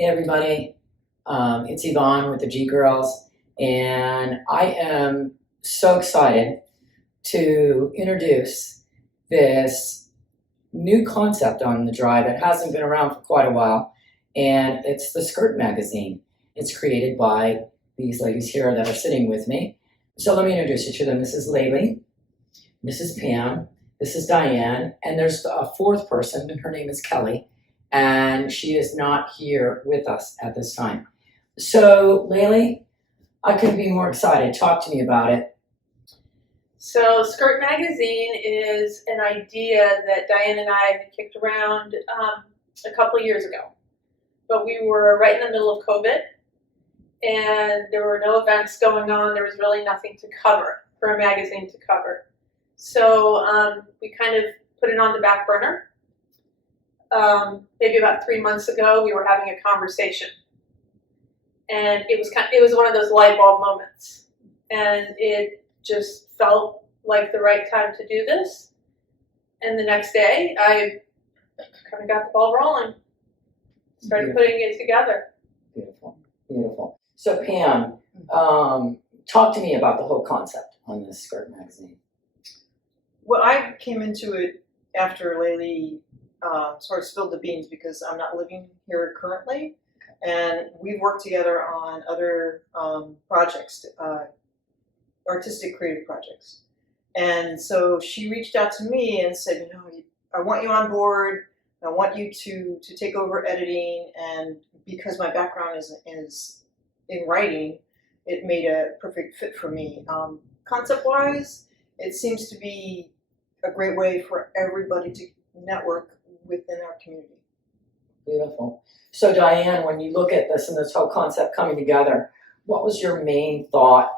Hey everybody, it's Yvonne with the G Girls, and I am so excited to introduce this new concept on the Drive. It hasn't been around for quite a while, and it's the Skirt magazine. It's created by these ladies here that are sitting with me. So let me introduce you to them. This is Laylee, this is Pam, this is Diane, and there's a fourth person, and her name is Kelly. And she is not here with us at this time. So, Laylee, I couldn't be more excited. Talk to me about it. So, Skirt Magazine is an idea that Diane and I had kicked around a couple of years ago. But we were right in the middle of COVID, and there were no events going on. There was really nothing to cover for a magazine to cover. So, we kind of put it on the back burner. Maybe about 3 months ago, we were having a conversation, and it was one of those light bulb moments, and it just felt like the right time to do this. And the next day, I kind of got the ball rolling, started putting it together. Beautiful, beautiful. So Pam, talk to me about the whole concept on this Skirt magazine. Well, I came into it after Laylee sort of spilled the beans because I'm not living here currently, and we've worked together on other projects, artistic creative projects. And so she reached out to me and said, you know, I want you on board. I want you to take over editing, and because my background is in writing, it made a perfect fit for me. Concept-wise, it seems to be a great way for everybody to network within our community. Beautiful. So Diane, when you look at this and this whole concept coming together, what was your main thought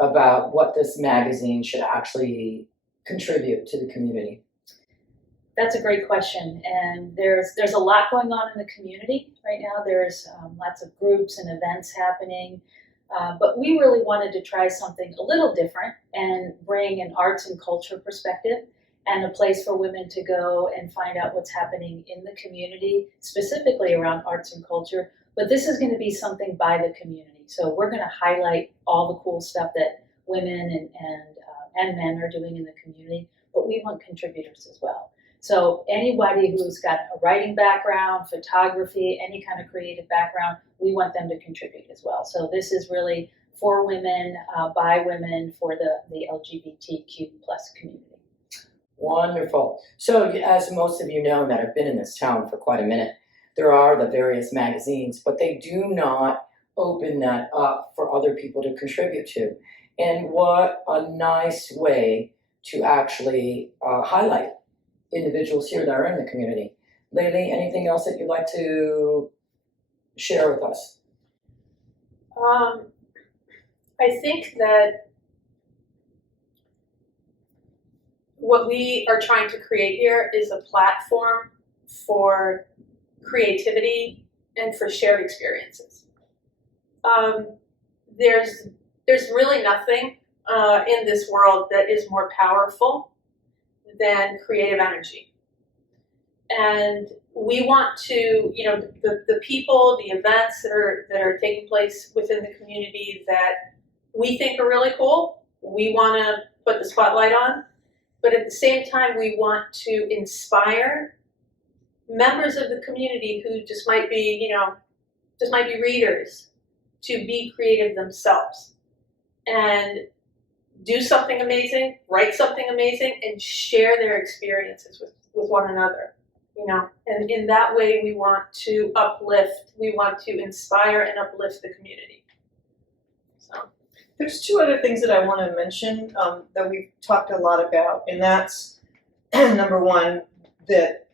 about what this magazine should actually contribute to the community? That's a great question, and there's a lot going on in the community right now. There's lots of groups and events happening, but we really wanted to try something a little different and bring an arts and culture perspective and a place for women to go and find out what's happening in the community, specifically around arts and culture. But this is going to be something by the community. So we're going to highlight all the cool stuff that women and men are doing in the community, but we want contributors as well. So anybody who's got a writing background, photography, any kind of creative background, we want them to contribute as well. So this is really for women, by women, for the LGBTQ plus community. Wonderful. So as most of you know that have been in this town for quite a minute, there are the various magazines, but they do not open that up for other people to contribute to. And what a nice way to actually highlight individuals here that are in the community. Laylee, anything else that you'd like to share with us? I think that what we are trying to create here is a platform for creativity and for shared experiences. There's really nothing in this world that is more powerful than creative energy. And we want to, you know, the people, the events that are taking place within the community that we think are really cool, we want to put the spotlight on. But at the same time, we want to inspire members of the community who just might be readers to be creative themselves and do something amazing, write something amazing, and share their experiences with one another. You know, and in that way, we want to uplift, we want to inspire and uplift the community. So. There's two other things that I want to mention that we've talked a lot about, and that's number one, that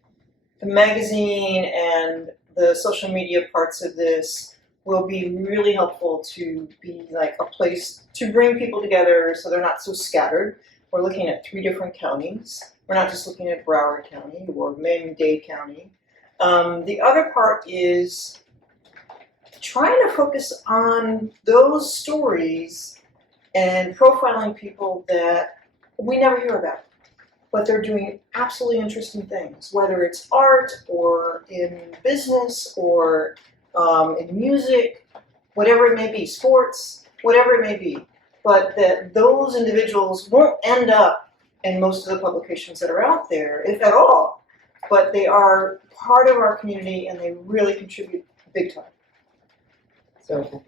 the magazine and the social media parts of this will be really helpful to be like a place to bring people together so they're not so scattered. We're looking at 3 different counties. We're not just looking at Broward County or Miami-Dade County. The other part is trying to focus on those stories and profiling people that we never hear about, but they're doing absolutely interesting things, whether it's art or in business or in music, whatever it may be, sports, whatever it may be, but that those individuals won't end up in most of the publications that are out there, if at all, but they are part of our community and they really contribute big time. So,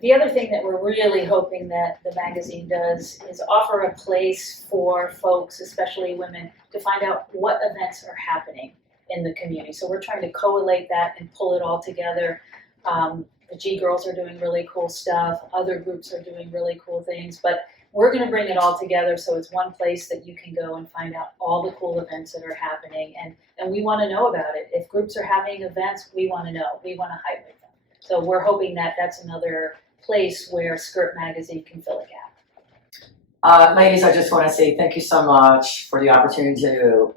The other thing that we're really hoping that the magazine does is offer a place for folks, especially women, to find out what events are happening in the community. So we're trying to collate that and pull it all together. The G Girls are doing really cool stuff. Other groups are doing really cool things, but we're going to bring it all together so it's one place that you can go and find out all the cool events that are happening, and we want to know about it. If groups are having events, we want to know. We want to highlight them. So we're hoping that that's another place where Skirt Magazine can fill a gap. ladies, I just want to say thank you so much for the opportunity to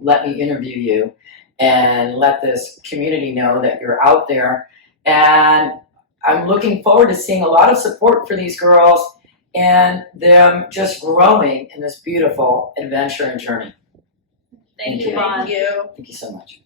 let me interview you and let this community know that you're out there. And I'm looking forward to seeing a lot of support for these girls and them just growing in this beautiful adventure and journey. Thank you, you, Vaughn. Thank you. Thank you so much.